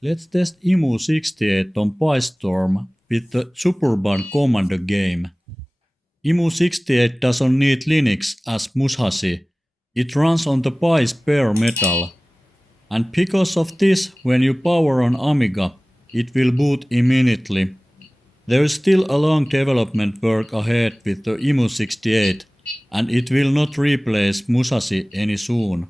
Let's test EMU68 on PiStorm with the Suburban Commando game. EMU68 doesn't need Linux as Musashi. It runs on the Pi's bare metal. And because of this, when you power on Amiga, it will boot immediately. There is still a long development work ahead with the EMU68, and it will not replace Musashi any soon.